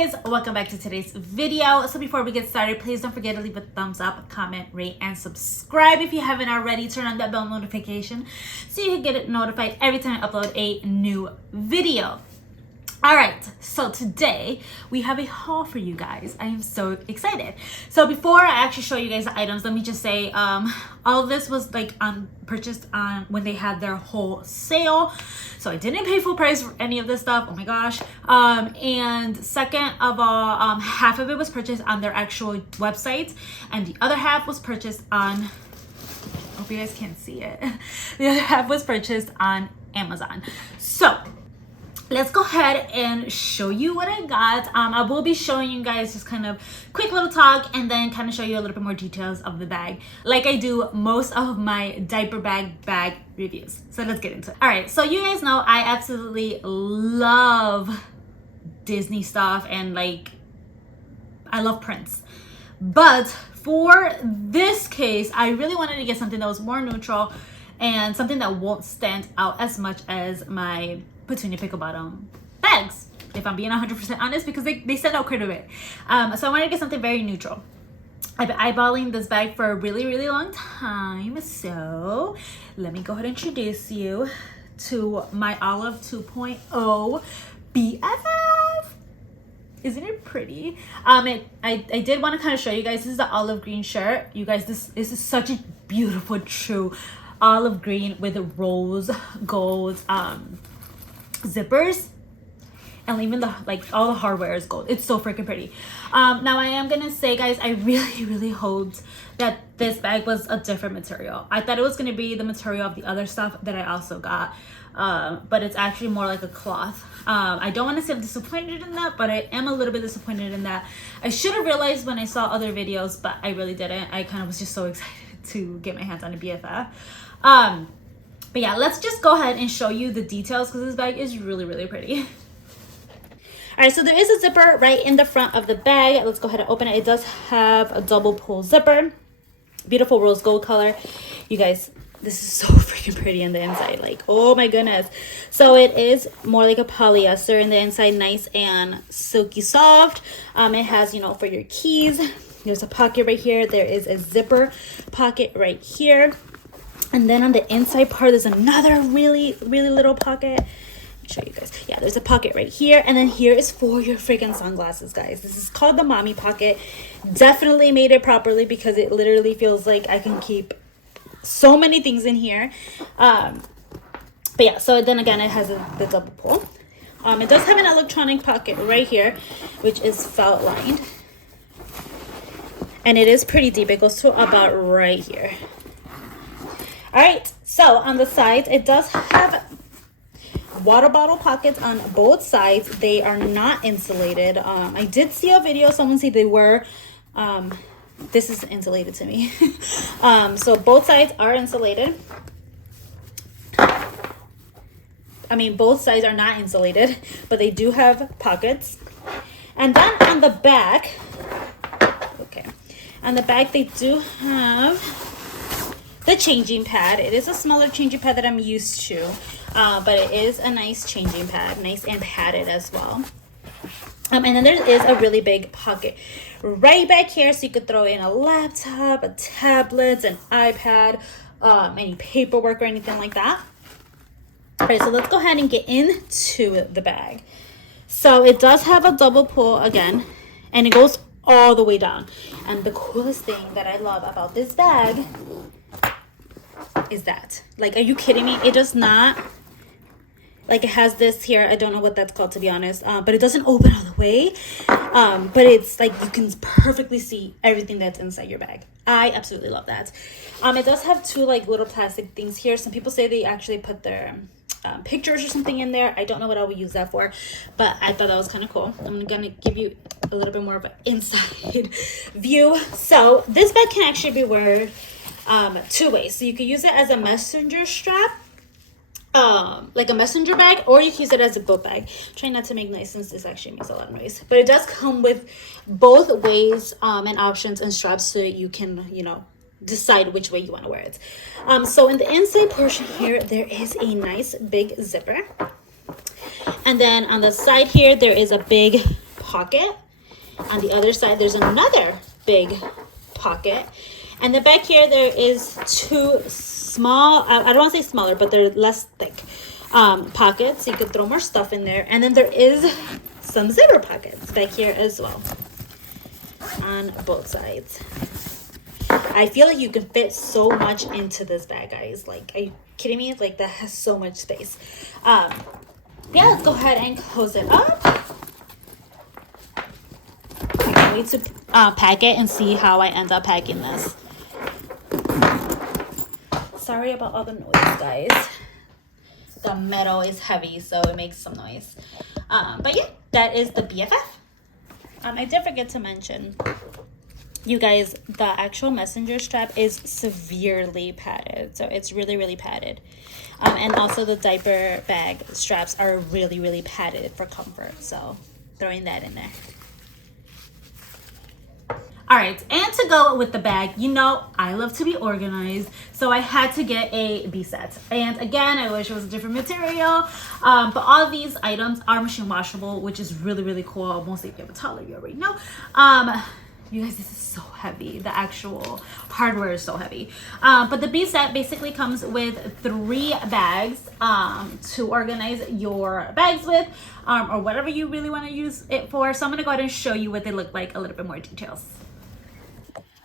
guys, welcome back to today's video. So before we get started, please don't forget to leave a thumbs up, comment, rate, and subscribe if you haven't already. Turn on that bell notification so you can get it notified every time I upload a new video. All right, so today we have a haul for you guys. I am so excited. So before I actually show you guys the items, let me just say all of this was like purchased on when they had their whole sale. So I didn't pay full price for any of this stuff. Oh my gosh. And second of all, half of it was purchased on their actual website, and the other half was purchased on, I hope you guys can't see it. The other half was purchased on Amazon. So let's go ahead and show you what I got. I will be showing you guys just kind of quick little talk and then kind of show you a little bit more details of the bag, like I do most of my diaper bag reviews. So let's get into it. All right, so you guys know I absolutely love Disney stuff and like I love prints. But for this case, I really wanted to get something that was more neutral and something that won't stand out as much as my Petunia Pickle bottom bags, if I'm being 100% honest, because they stand out quite a bit. So I wanted to get something very neutral. I've been eyeballing this bag for a really long time, so let me go ahead and introduce you to my Olive 2.0 BFF. Isn't it pretty? I did want to kind of show you guys. This is the olive green shirt. You guys, this is such a beautiful true olive green with rose gold zippers, and even the like all the hardware is gold. It's so freaking pretty. Now I am gonna say, guys, I really hoped that this bag was a different material. I thought it was gonna be the material of the other stuff that I also got, but it's actually more like a cloth. I don't want to say I'm disappointed in that, but I am a little bit disappointed in that. I should have realized when I saw other videos, but I really didn't. I kind of was just so excited to get my hands on a BFF. But yeah, let's just go ahead and show you the details because this bag is really pretty. All right, so there is a zipper right in the front of the bag. Let's go ahead and open it. It does have a double pull zipper. Beautiful rose gold color. You guys, this is so freaking pretty on the inside. Like, oh my goodness. So it is more like a polyester in the inside, nice and silky soft. It has, you know, for your keys. There's a pocket right here. There is a zipper pocket right here. And then on the inside part, there's another really little pocket. Let me show you guys. Yeah, there's a pocket right here. And then here is for your freaking sunglasses, guys. This is called the mommy pocket. Definitely made it properly because it literally feels like I can keep so many things in here. But yeah, so then again, it has the double pull. It does have an electronic pocket right here, which is felt lined. And it is pretty deep. It goes to about right here. All right, so on the sides, it does have water bottle pockets on both sides. They are not insulated. I did see a video, someone said they were. This is insulated to me. So both sides are insulated. I mean, both sides are not insulated, but they do have pockets. And then on the back, okay, on the back they do have the changing pad. It is a smaller changing pad that I'm used to, but it is a nice changing pad, nice and padded as well. And then there is a really big pocket right back here, so you could throw in a laptop, a tablet, an iPad, any paperwork or anything like that. All right, so let's go ahead and get into the bag. So it does have a double pull again, and it goes all the way down. And the coolest thing that I love about this bag is that, like, are you kidding me? It does not, like, it has this here, I don't know what that's called, to be honest, but it doesn't open all the way, but it's like you can perfectly see everything that's inside your bag. I absolutely love that. It does have two like little plastic things here. Some people say they actually put their pictures or something in there. I don't know what I would use that for, but I thought that was kind of cool. I'm gonna give you a little bit more of an inside view. So this bag can actually be worn two ways. So you could use it as a messenger strap, like a messenger bag, or you can use it as a book bag. Try not to make noise since this actually makes a lot of noise, but it does come with both ways and options and straps, so you can, you know, decide which way you want to wear it. So in the inside portion here, there is a nice big zipper, and then on the side here there is a big pocket. On the other side, there's another big pocket. And then back here, there is two small, I don't want to say smaller, but they're less thick pockets. So you could throw more stuff in there. And then there is some zipper pockets back here as well on both sides. I feel like you can fit so much into this bag, guys. Like, are you kidding me? Like, that has so much space. Yeah, let's go ahead and close it up. I can't wait to pack it and see how I end up packing this. Sorry about all the noise, guys. The metal is heavy, so it makes some noise. But yeah, that is the BFF. I did forget to mention, you guys, the actual messenger strap is severely padded. So it's really, really padded. And also the diaper bag straps are really, really padded for comfort. So throwing that in there. All right, and to go with the bag, you know, I love to be organized, so I had to get a B set. And again, I wish it was a different material, but all of these items are machine washable, which is really, really cool. Mostly if you have a toddler, you already know. You guys, this is so heavy. The actual hardware is so heavy. But the B set basically comes with 3 bags to organize your bags with, or whatever you really want to use it for. So I'm gonna go ahead and show you what they look like, a little bit more details.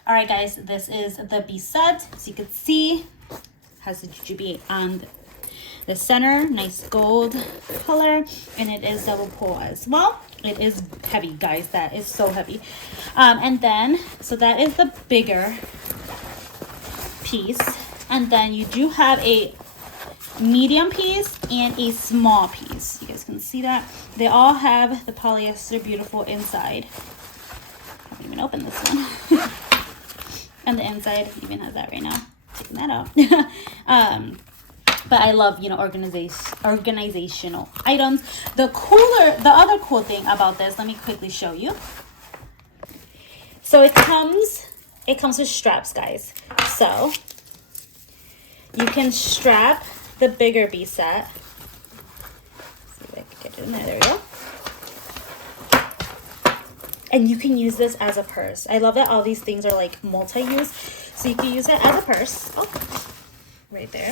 All right, guys, this is the B set. So you can see, has the JujuBe on the center, nice gold color, and it is double pull as well. It is heavy, guys. That is so heavy. And then, so that is the bigger piece. And then you do have a medium piece and a small piece. You guys can see that. They all have the polyester beautiful inside. I haven't even opened this one. And the inside even has that right now. Taking that out. But I love, you know, organizational items. The other cool thing about this, let me quickly show you. So it comes with straps, guys. So you can strap the bigger B set. Let's see if I can get it in there. There we go. And you can use this as a purse. I love that all these things are like multi-use. So you can use it as a purse. Oh, right there.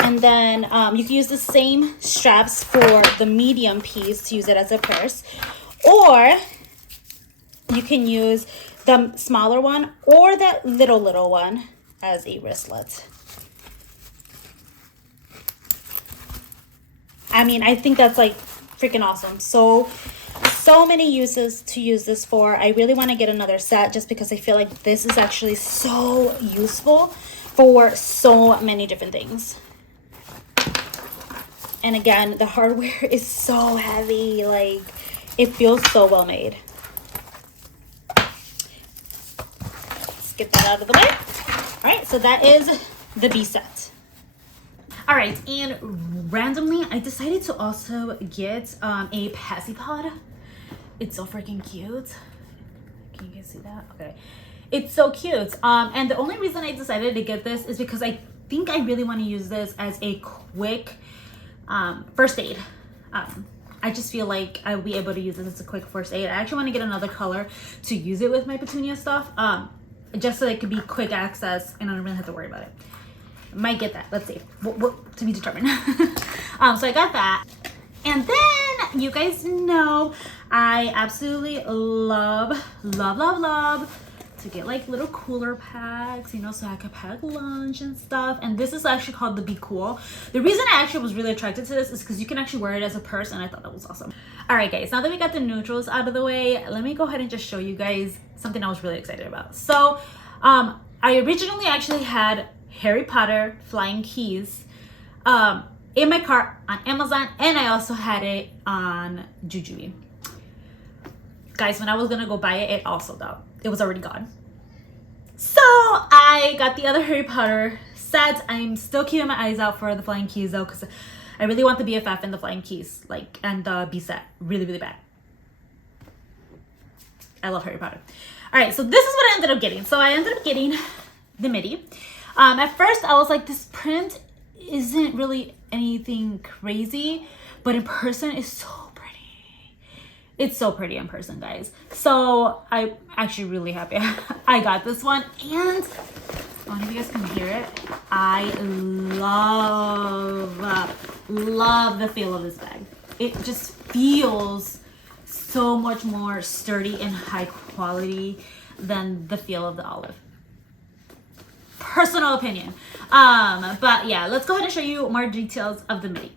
And then you can use the same straps for the medium piece to use it as a purse. Or you can use the smaller one or that little one as a wristlet. I mean, I think that's like freaking awesome. So many uses to use this for. I really want to get another set just because I feel like this is actually so useful for so many different things. And again, the hardware is so heavy. Like, it feels so well made. Let's get that out of the way. All right, so that is the B set. All right, and randomly, I decided to also get a Passy Pod. It's so freaking cute. Can you guys see that? Okay. It's so cute. And the only reason I decided to get this is because I think I really want to use this as a quick first aid. I just feel like I'll be able to use this as a quick first aid. I actually want to get another color to use it with my Petunia stuff, just so it could be quick access and I don't really have to worry about it. Might get that. Let's see. What to be determined. So I got that. And then you guys know I absolutely love to get like little cooler packs, you know, so I could pack lunch and stuff. And this is actually called the Be Cool. The reason I actually was really attracted to this is because you can actually wear it as a purse, and I thought that was awesome. All right, guys, now that we got the neutrals out of the way, let me go ahead and just show you guys something I was really excited about. So I originally actually had Harry Potter flying keys in my cart on Amazon, and I also had it on JujuBe. Guys, when I was gonna go buy it, it all sold out. It was already gone. So I got the other Harry Potter set. I'm still keeping my eyes out for the flying keys though, because I really want the BFF and the flying keys, like, and the B set really, really bad. I love Harry Potter. All right, so this is what I ended up getting. So I ended up getting the midi. At first I was like, this print isn't really anything crazy, but in person it's so pretty. It's so pretty in person, guys. So I'm actually really happy I got this one. And I don't know if you guys can hear it. I love the feel of this bag. It just feels so much more sturdy and high quality than the feel of the Olive. Personal opinion. But yeah, let's go ahead and show you more details of the midi.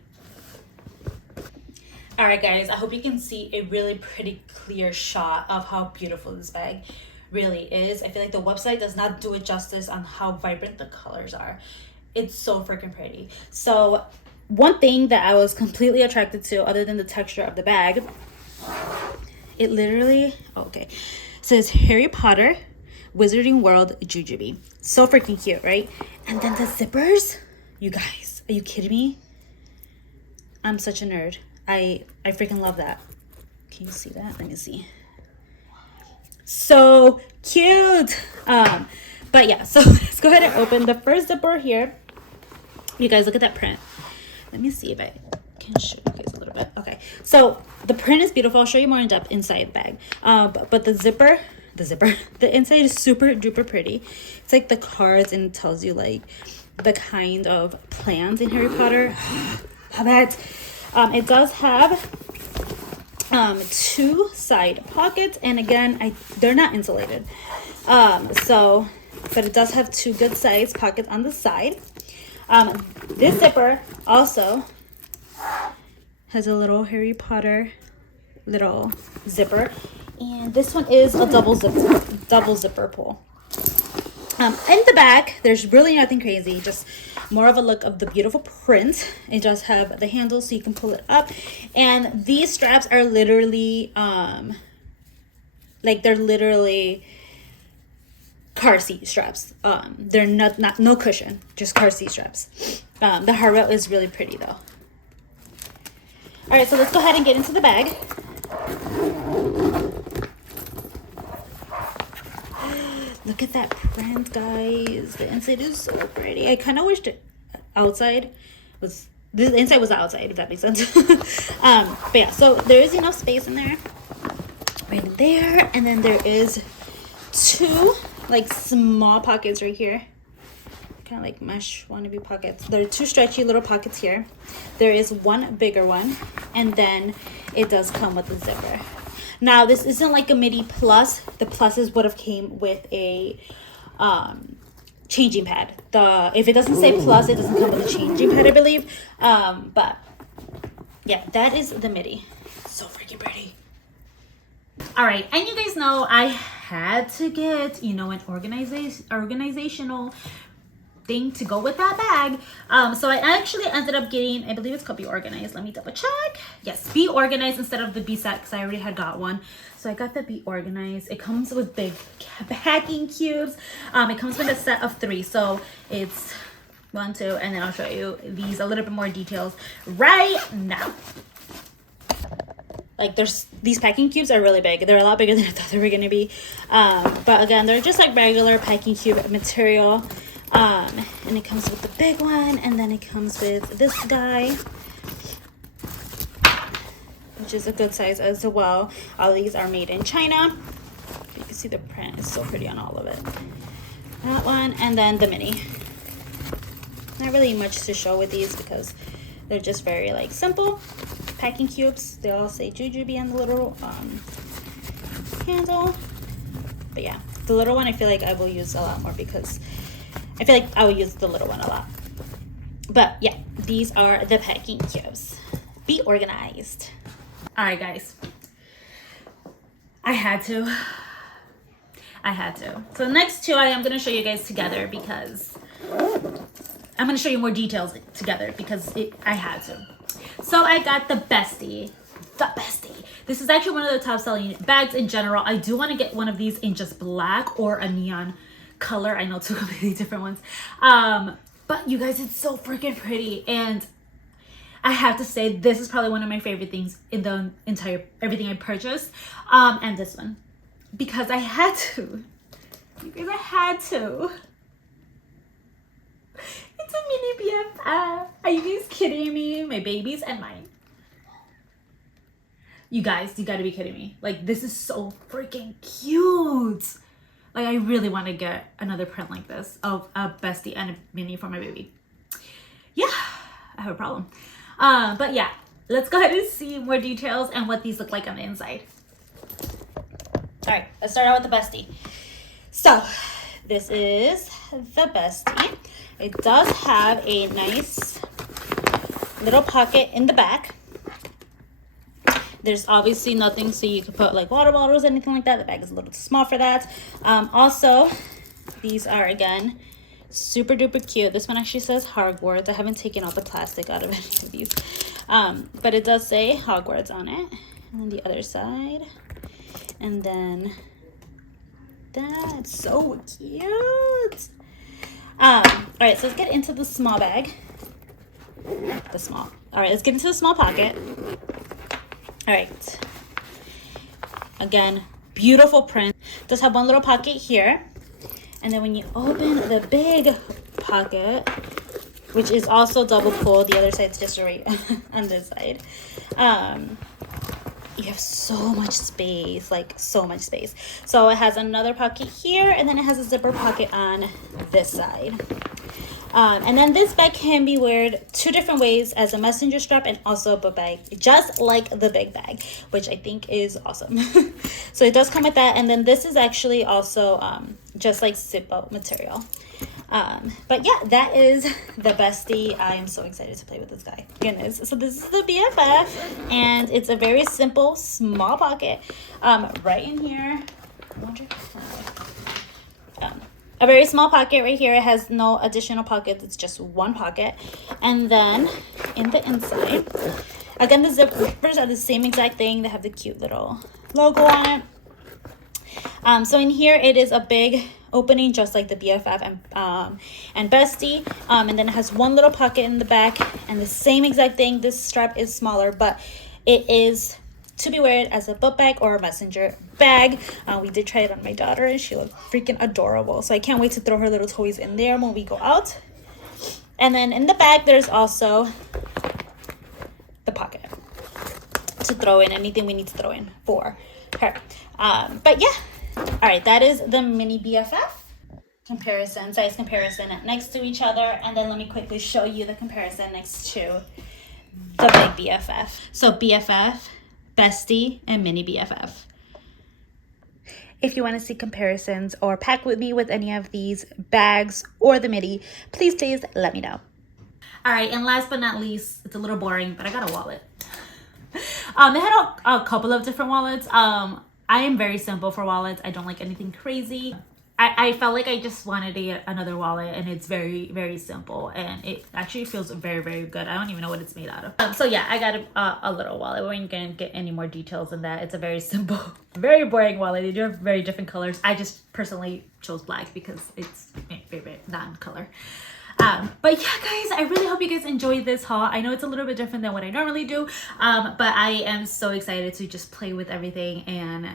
All right, guys, I hope you can see a really pretty clear shot of how beautiful this bag really is. I feel like the website does not do it justice on how vibrant the colors are. It's so freaking pretty. So one thing that I was completely attracted to, other than the texture of the bag, it literally, says Harry Potter, Wizarding World, JujuBe. So freaking cute, right? And then the zippers, you guys, are you kidding me? I'm such a nerd. I freaking love that. Can you see that? Let me see. So cute. But yeah, so let's go ahead and open the first zipper here. You guys, look at that print. Let me see if I can show you guys a little bit. Okay, so the print is beautiful. I'll show you more in depth inside the bag. But the inside is super duper pretty. It's like the cards, and it tells you like the kind of plans in Harry Potter. Love it. It does have 2 side pockets, and again, they're not insulated. But it does have 2 good sized pockets on the side. This zipper also has a little Harry Potter little zipper, and this one is a double zipper pull. In the back, there's really nothing crazy, just more of a look of the beautiful print. It does have the handle so you can pull it up, and these straps are literally they're literally car seat straps. They're not no cushion, just car seat straps. The hardware is really pretty though. All right, so let's go ahead and get into the bag. Look at that print, guys. The inside is so pretty. I kind of wished the inside was the outside, if that makes sense. But yeah, so there is enough space in there, right there, and then there is 2 like small pockets right here, kind of like mesh wannabe pockets. There are 2 stretchy little pockets here. There is 1 bigger one, and then it does come with a zipper. Now, this isn't like a midi plus. The pluses would have came with a changing pad. If it doesn't say plus, it doesn't come with a changing pad, I believe. But yeah, that is the midi. So freaking pretty. All right, and you guys know I had to get, an organizational thing to go with that bag. So I actually ended up getting, I believe it's called Be Organized. Let me double check. Yes, Be Organized instead of the Be Set, because I already had got one. So I got the Be Organized. It comes with big packing cubes. It comes with a set of 3. So it's 1, 2, and then I'll show you these a little bit more details right now. Like these packing cubes are really big. They're a lot bigger than I thought they were gonna be. But again, they're just like regular packing cube material. And it comes with the big one, and then it comes with this guy, which is a good size as well. All of these are made in China. You can see the print is so pretty on all of it. That one, and then the mini. Not really much to show with these because they're just very like simple packing cubes. They all say JujuBe on the little handle. But yeah, the little one I feel like I will use a lot more because I feel like I will use the little one a lot. But yeah, these are the packing cubes. Be organized. All right, guys. I had to. So the next 2 I am going to show you guys together because I'm going to show you more details together because I had to. So I got the Bestie. This is actually one of the top selling bags in general. I do want to get one of these in just black or a neon color. I know 2 completely different ones. But you guys, it's so freaking pretty. And I have to say, this is probably one of my favorite things in the entire everything I purchased. And this one. Because I had to. You guys, I had to. It's a mini BFF. Are you guys kidding me? My babies and mine. You guys, you gotta be kidding me. Like, this is so freaking cute. Like, I really want to get another print like this of a bestie and a mini for my baby. Yeah, I have a problem. But yeah, let's go ahead and see more details and what these look like on the inside. All right, let's start out with the bestie. So this is the bestie. It does have a nice little pocket in the back. There's obviously nothing so you can put like water bottles, anything like that. The bag is a little too small for that. Also, these are, again, super duper cute. This one actually says Hogwarts. I haven't taken out the plastic out of any of these. But it does say Hogwarts on it. And then the other side. And then that's so cute. All right, so let's get into the small bag. All right, let's get into the small pocket. All right, again, beautiful print. Does have one little pocket here, and then when you open the big pocket, which is also double pull, the other side's just right on this side, you have so much space, like so much space. So it has another pocket here, and then it has a zipper pocket on this side. And then this bag can be worn two different ways, as a messenger strap and also a book bag, just like the big bag, which I think is awesome. So it does come with that. And then this is actually also just like zip up material. But yeah, that is the bestie. I am so excited to play with this guy. Goodness. So this is the BFF, and it's a very simple small pocket right in here. A very small pocket right here. It has no additional pockets. It's just one pocket. And then in the inside, again, the zippers are the same exact thing. They have the cute little logo on it. So in here, it is a big opening, just like the BFF and bestie. And then it has one little pocket in the back, and the same exact thing. This strap is smaller, but it is to be worn as a book bag or a messenger bag. We did try it on my daughter, and she looked freaking adorable. So I can't wait to throw her little toys in there when we go out. And then in the back, there's also the pocket to throw in anything we need to throw in for her. But yeah, all right, that is the mini BFF size comparison next to each other. And then let me quickly show you the comparison next to the big BFF. So BFF, bestie, and mini BFF. If you want to see comparisons or pack with me with any of these bags or the mini, please let me know. All right, and last but not least, it's a little boring, but I got a wallet. They had a couple of different wallets. I am very simple for wallets. I don't like anything crazy. I felt like I just wanted to get another wallet, and it's very, very simple, and it actually feels very, very good. I don't even know what it's made out of. So yeah, I got a little wallet. We ain't gonna get any more details than that. It's a very simple, very boring wallet. They do have very different colors. I just personally chose black because it's my favorite non-color. But yeah, guys, I really hope you guys enjoyed this haul. I know it's a little bit different than what I normally do, but I am so excited to just play with everything and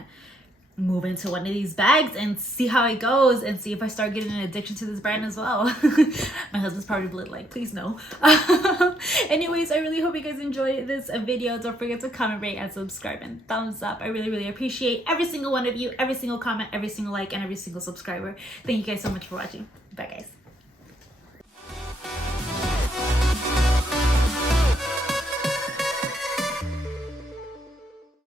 move into one of these bags and see how it goes, and see if I start getting an addiction to this brand as well. My husband's probably like, please no. Anyways, I really hope you guys enjoyed this video. Don't forget to comment, rate, and subscribe, and thumbs up. I really, really appreciate every single one of you, every single comment, every single like, and every single subscriber. Thank you guys so much for watching. Bye, guys.